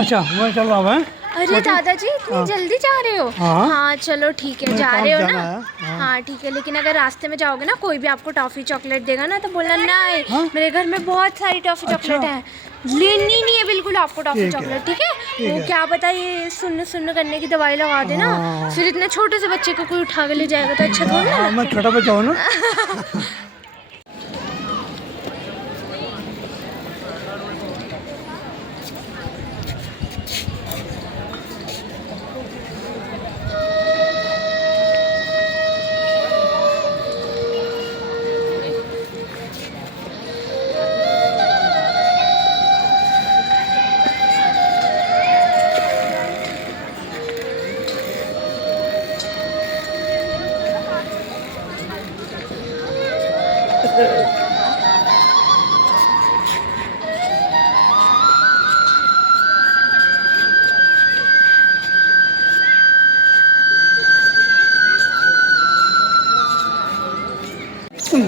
अच्छा मैं चल रहा हूँ। अरे दादाजी इतनी जल्दी जा रहे हो? हाँ चलो ठीक है, जा रहे हो ना? हाँ ठीक है, लेकिन अगर रास्ते में जाओगे ना, कोई भी आपको टॉफ़ी चॉकलेट देगा ना, तो बोलना नहीं मेरे घर में बहुत सारी टॉफ़ी चॉकलेट है, लेनी नहीं है बिल्कुल आपको टॉफ़ी चॉकलेट, ठीक है? वो क्या पता ये सुन्न सुन्न करने की दवाई लगा देना, फिर इतने छोटे से बच्चे को कोई उठा के ले जाएगा तो अच्छा थोड़ा ना। मैं छोटा बच्चा हूँ ना।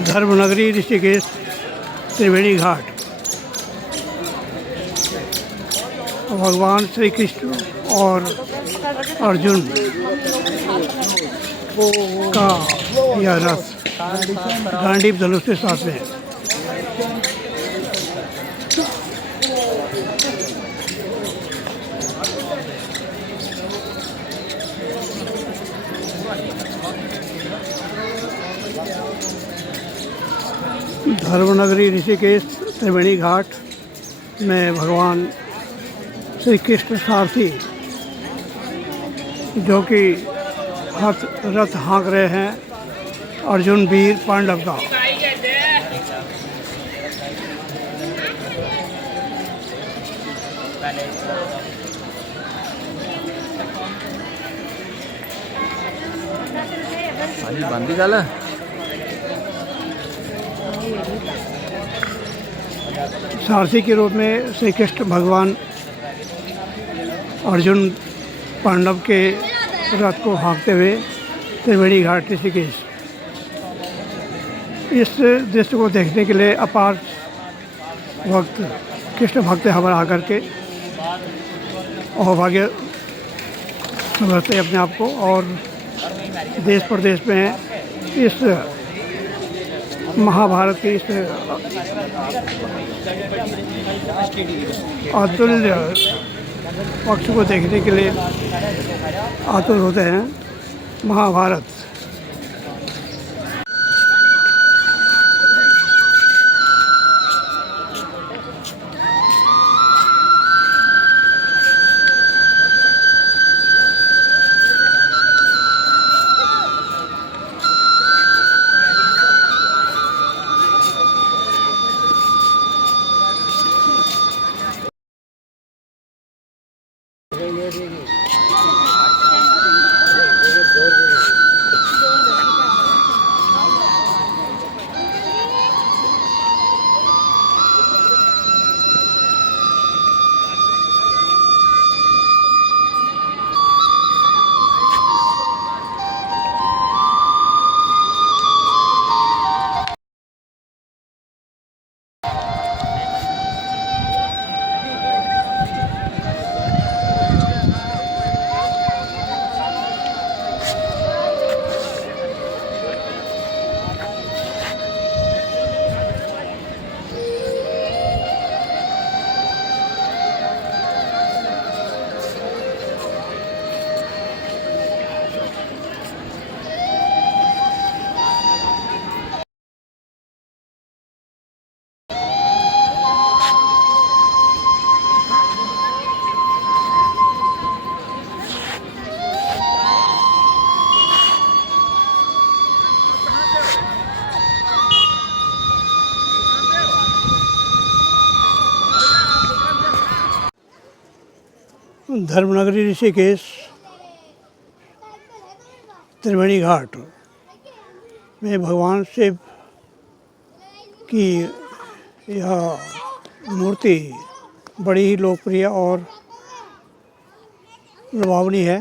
धर्मनगरी ऋषिकेश त्रिवेणी घाट। भगवान श्री कृष्ण और अर्जुन का यह रथ गांडीव धनुष के साथ में है। धर्मनगरी ऋषिकेश त्रिवेणी घाट में भगवान श्री कृष्ण सारथी जो कि रथ हाँक रहे हैं अर्जुन वीर पांडव का। बंदी गाला सारथी के रूप में श्री कृष्ण भगवान अर्जुन पांडव के रथ को हाँकते हुए त्रिवेणी घाट ऋषिकेश। इस दृश्य को देखने के लिए अपार भक्त कृष्ण भक्त हमारा आकर के अभाग्य समझते अपने आप को और देश प्रदेश में इस महाभारत के इस अतुल्य पक्ष को देखने के लिए आतुर होते हैं। महाभारत धर्मनगरी ऋषिकेश त्रिवेणी घाट में भगवान शिव की यह मूर्ति बड़ी ही लोकप्रिय और लुभावनी है।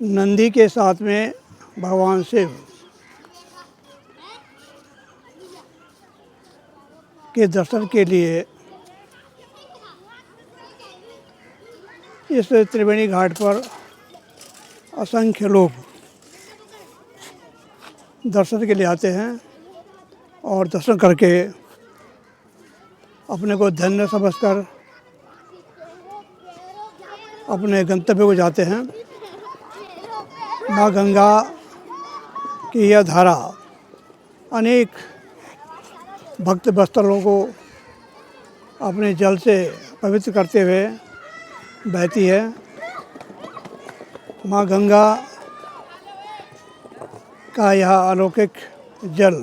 नंदी के साथ में भगवान शिव के दर्शन के लिए इस त्रिवेणी घाट पर असंख्य लोग दर्शन के लिए आते हैं और दर्शन करके अपने को धन्य समझकर अपने गंतव्य को जाते हैं। माँ गंगा की यह धारा अनेक भक्त वत्सलों को अपने जल से पवित्र करते हुए बहती है। माँ गंगा का यह अलौकिक जल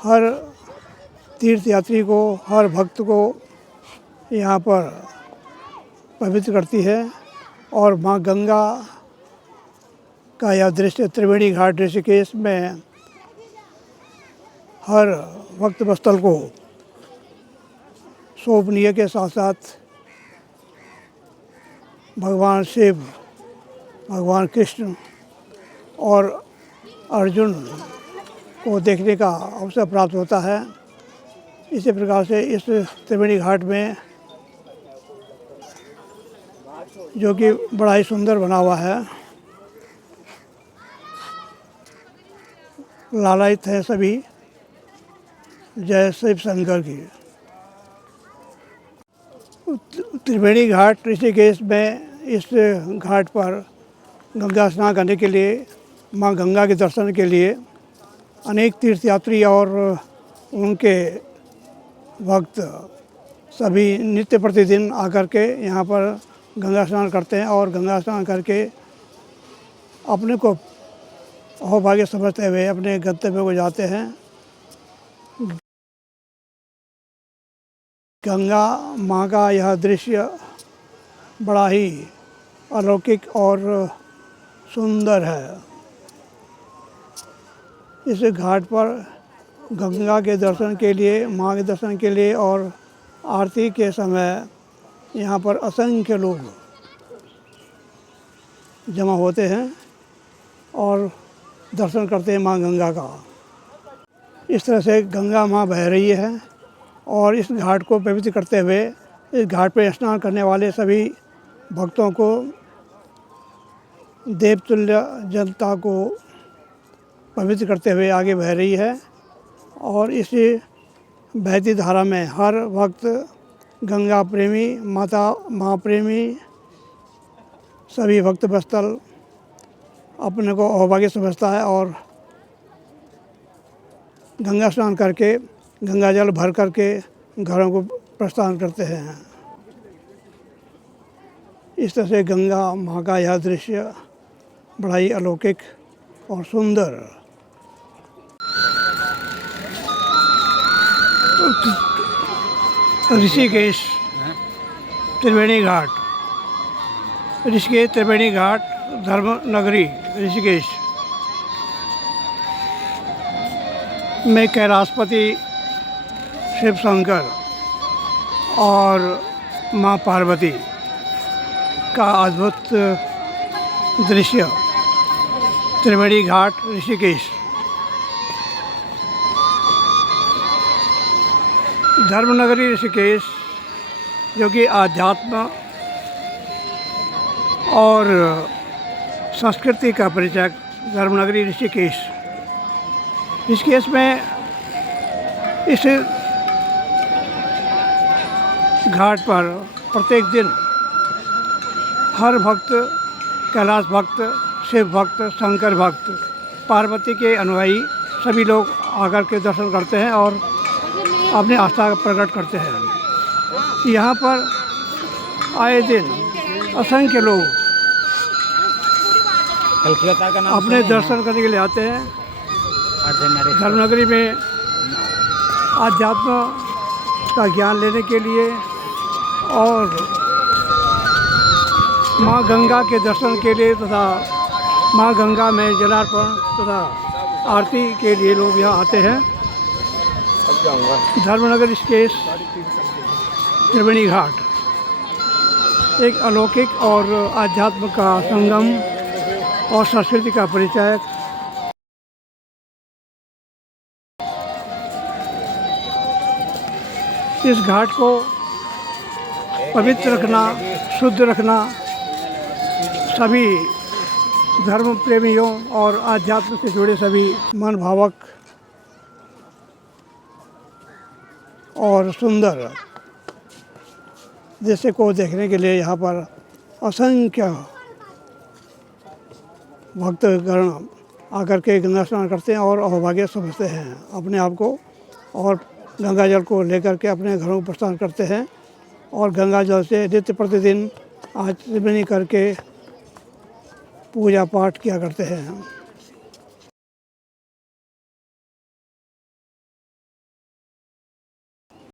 हर तीर्थयात्री को, हर भक्त को यहाँ पर पवित्र करती है। और माँ गंगा का यह दृश्य त्रिवेणी घाट ऋषिकेश में हर भक्त वत्सल को शोभनीय के साथ साथ भगवान शिव, भगवान कृष्ण और अर्जुन को देखने का अवसर प्राप्त होता है। इसी प्रकार से इस त्रिवेणी घाट में, जो कि बड़ा ही सुंदर बना हुआ है, लालायित है सभी जय शिव शंकर की। त्रिवेणी घाट ऋषिकेश में इस घाट पर गंगा स्नान करने के लिए, माँ गंगा के दर्शन के लिए अनेक तीर्थयात्री और उनके भक्त सभी नित्य प्रतिदिन आकर के यहाँ पर गंगा स्नान करते हैं और गंगा स्नान करके अपने को अहोभाग्य समझते हुए अपने गंतव्य को जाते हैं। गंगा माँ का यह दृश्य बड़ा ही अलौकिक और सुंदर है। इस घाट पर गंगा के दर्शन के लिए, माँ के दर्शन के लिए और आरती के समय यहाँ पर असंख्य लोग जमा होते हैं और दर्शन करते हैं माँ गंगा का। इस तरह से गंगा माँ बह रही है और इस घाट को पवित्र करते हुए इस घाट पर स्नान करने वाले सभी भक्तों को, देवतुल्य जनता को पवित्र करते हुए आगे बह रही है। और इस बहती धारा में हर भक्त, गंगा प्रेमी, माँ प्रेमी, सभी भक्त वत्सल अपने को अहोभाग्य समझता है और गंगा स्नान करके, गंगा जल भर करके घरों को प्रस्थान करते हैं। इस तरह से गंगा माँ का यह दृश्य बड़ा ही अलौकिक और सुंदर। ऋषिकेश त्रिवेणी घाट, ऋषिकेश त्रिवेणी घाट धर्म नगरी ऋषिकेश में कैलाशपति शिव शंकर और माँ पार्वती का अद्भुत दृश्य। त्रिवेणी घाट ऋषिकेश धर्मनगरी ऋषिकेश, जो कि आध्यात्म और संस्कृति का परिचय। धर्मनगरी ऋषिकेश, ऋषिकेश में इस घाट पर प्रत्येक दिन हर भक्त, कैलाश भक्त, शिव भक्त, शंकर भक्त, पार्वती के अनुयायी सभी लोग आकर के दर्शन करते हैं और अपनी आस्था प्रकट करते हैं। यहाँ पर आए दिन असंख्य लोग अपने दर्शन करने के लिए आते हैं। धर्मनगरी में आध्यात्म का ज्ञान लेने के लिए और माँ गंगा के दर्शन के लिए तथा माँ गंगा में जलार्पण तथा आरती के लिए लोग यहाँ आते हैं। धर्मनगर ऋषिकेश त्रिवेणी घाट एक अलौकिक और आध्यात्म का संगम और संस्कृति का परिचय इस घाट को पवित्र रखना, शुद्ध रखना सभी धर्म प्रेमियों और आध्यात्म से जुड़े सभी मन भावक और सुंदर दृश्य को देखने के लिए यहाँ पर असंख्य भक्तगण आकर के गंगा स्नान करते हैं और अहोभाग्य समझते हैं अपने आप को, और गंगा जल को लेकर के अपने घरों को प्रस्थान करते हैं और गंगा जल से नित्य प्रतिदिन आचमनी करके पूजा पाठ किया करते हैं।